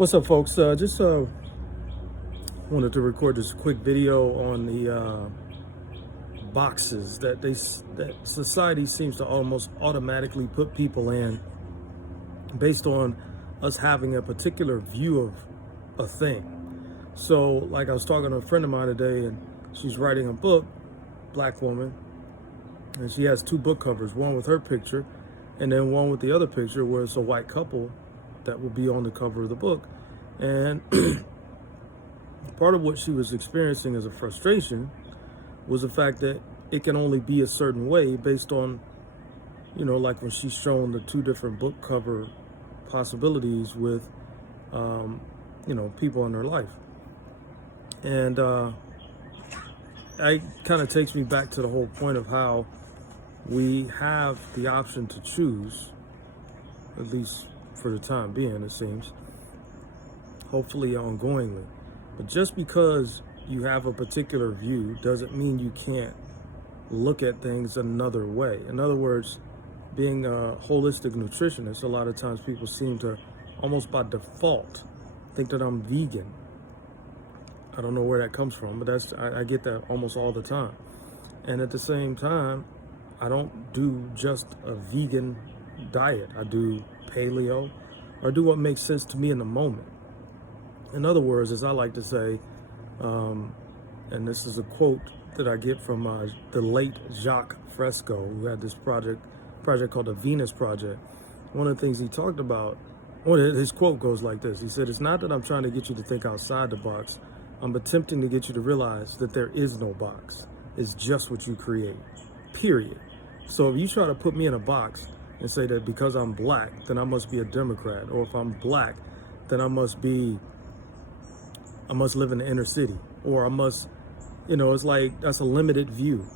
What's up, folks? Just wanted to record this quick video on the boxes that society seems to almost automatically put people in based on us having a particular view of a thing. So, like I was talking to a friend of mine today, and she's writing a book, black woman, and she has two book covers, one with her picture, and then one with the other picture where it's a white couple that will be on the cover of the book. And part of what she was experiencing as a frustration was the fact that it can only be a certain way based on, like when she's shown the two different book cover possibilities with, people in her life. And it kind of takes me back to the whole point of how we have the option to choose, at least for the time being, it seems, hopefully ongoingly. But just because you have a particular view doesn't mean you can't look at things another way. In other words, being a holistic nutritionist, a lot of times people seem to almost by default think that I'm vegan. I don't know where that comes from, but I get that almost all the time. And at the same time, I don't do just a vegan diet. I do paleo, or do what makes sense to me in the moment. In other words, as I like to say, and this is a quote that I get from the late Jacques Fresco, who had this project called the Venus Project. One of the things he talked about, his quote goes like this. He said, "It's not that I'm trying to get you to think outside the box. I'm attempting to get you to realize that there is no box. It's just what you create, period. So if you try to put me in a box and say that because I'm black, then I must be a Democrat, or if I'm black, then I must live in the inner city, or I must, it's like that's a limited view.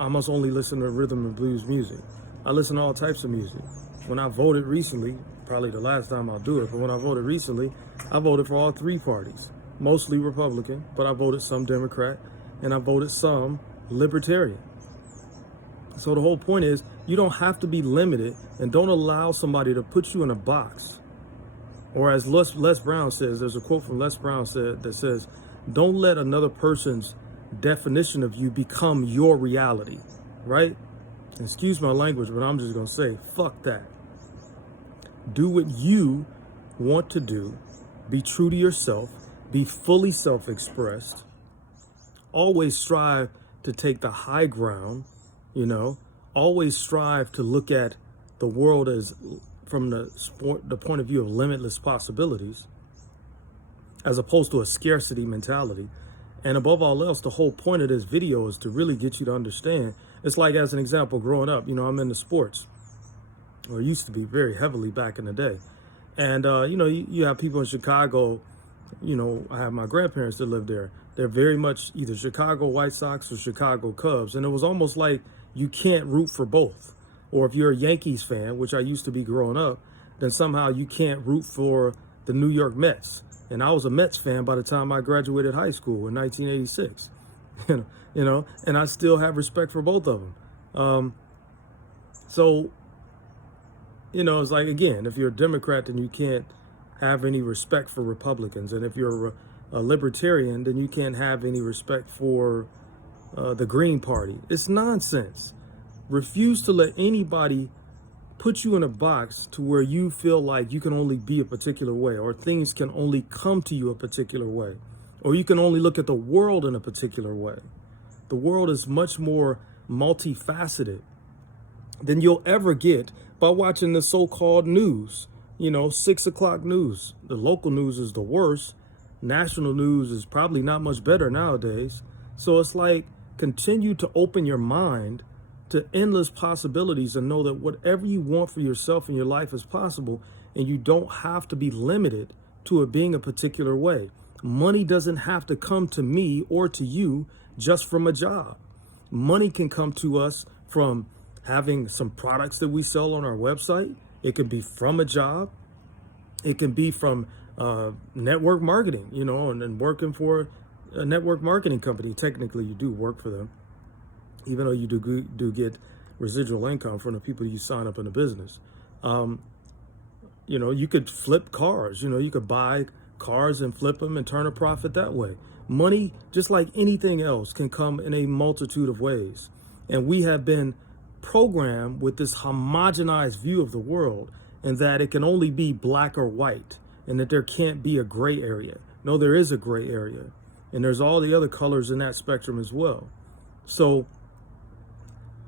I must only listen to rhythm and blues music. I listen to all types of music. When I voted recently, probably the last time I'll do it, but when I voted recently, I voted for all three parties, mostly Republican, but I voted some Democrat, and I voted some Libertarian. So the whole point is, you don't have to be limited, and don't allow somebody to put you in a box. Or as Les Brown says, there's a quote from Les Brown that says, "Don't let another person's definition of you become your reality," right? Excuse my language, but I'm just going to say, fuck that. Do what you want to do. Be true to yourself. Be fully self-expressed. Always strive to take the high ground, Always strive to look at the world as from the point of view of limitless possibilities, as opposed to a scarcity mentality. And above all else, the whole point of this video is to really get you to understand. It's like, as an example, growing up, I'm into sports, or used to be very heavily back in the day. And, you have people in Chicago, I have my grandparents that live there. They're very much either Chicago White Sox or Chicago Cubs. And it was almost like you can't root for both. Or if you're a Yankees fan, which I used to be growing up, then somehow you can't root for the New York Mets. And I was a Mets fan by the time I graduated high school in 1986, and I still have respect for both of them. So, it's like, again, if you're a Democrat, then you can't have any respect for Republicans. And if you're a libertarian, then you can't have any respect for the Green Party. It's nonsense. Refuse to let anybody put you in a box to where you feel like you can only be a particular way, or things can only come to you a particular way, or you can only look at the world in a particular way. The world is much more multifaceted than you'll ever get by watching the so-called news. 6 o'clock news. The local news is the worst. National news is probably not much better nowadays. So it's like, continue to open your mind to endless possibilities, and know that whatever you want for yourself in your life is possible, and you don't have to be limited to it being a particular way. Money doesn't have to come to me or to you just from a job. Money can come to us from having some products that we sell on our website. It can be from a job. It can be from network marketing, and working for a network marketing company. Technically, you do work for them, even though you do get residual income from the people you sign up in the business. You know, you could flip cars. You know, you could buy cars and flip them and turn a profit that way. Money, just like anything else, can come in a multitude of ways. And we have been programmed with this homogenized view of the world, and that it can only be black or white, and that there can't be a gray area. No, there is a gray area, and there's all the other colors in that spectrum as well. So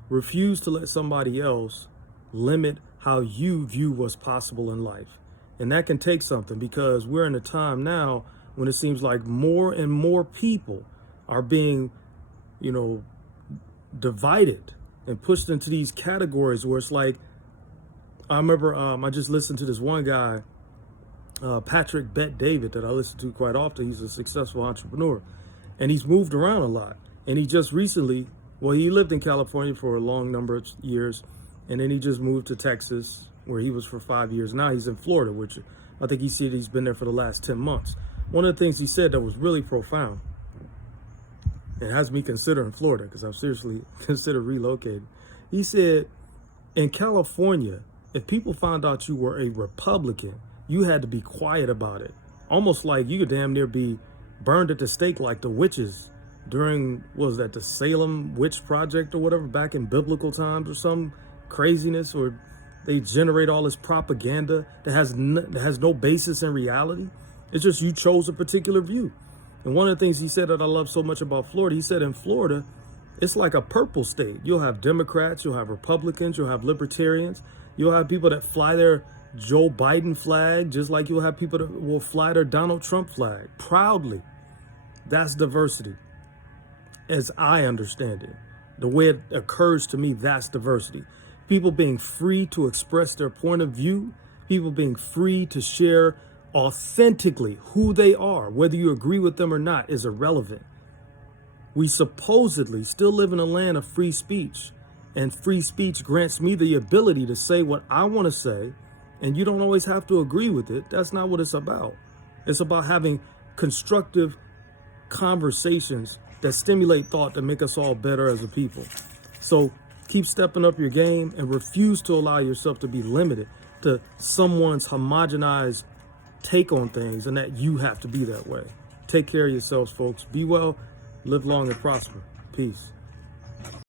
refuse to let somebody else limit how you view what's possible in life. And that can take something, because we're in a time now when it seems like more and more people are being, you know, divided and pushed into these categories where it's like, I remember I just listened to this one guy, Patrick Bet David, that I listen to quite often. He's a successful entrepreneur, and he's moved around a lot. And he just recently, well, he lived in California for a long number of years, and then he just moved to Texas, where he was for 5 years. Now he's in Florida, which I think he said he's been there for the last 10 months. One of the things he said that was really profound, and has me considering Florida, because I've seriously considered relocating. He said, in California, if people found out you were a Republican, you had to be quiet about it. Almost like you could damn near be burned at the stake, like the witches during, what was that, the Salem Witch Project or whatever, back in biblical times or some craziness, or they generate all this propaganda that has no basis in reality. It's just you chose a particular view. And one of the things he said that I love so much about Florida, he said in Florida, it's like a purple state. You'll have Democrats, you'll have Republicans, you'll have Libertarians, you'll have people that fly their Joe Biden flag, just like you'll have people that will fly their Donald Trump flag proudly. That's diversity, as I understand it. The way it occurs to me, that's diversity. People being free to express their point of view, people being free to share authentically who they are, whether you agree with them or not, is irrelevant. We supposedly still live in a land of free speech, and free speech grants me the ability to say what I want to say, and you don't always have to agree with it. That's not what it's about. It's about having constructive conversations that stimulate thought, that make us all better as a people. So keep stepping up your game and refuse to allow yourself to be limited to someone's homogenized take on things, and that you have to be that way. Take care of yourselves, folks. Be well, live long, and prosper. Peace.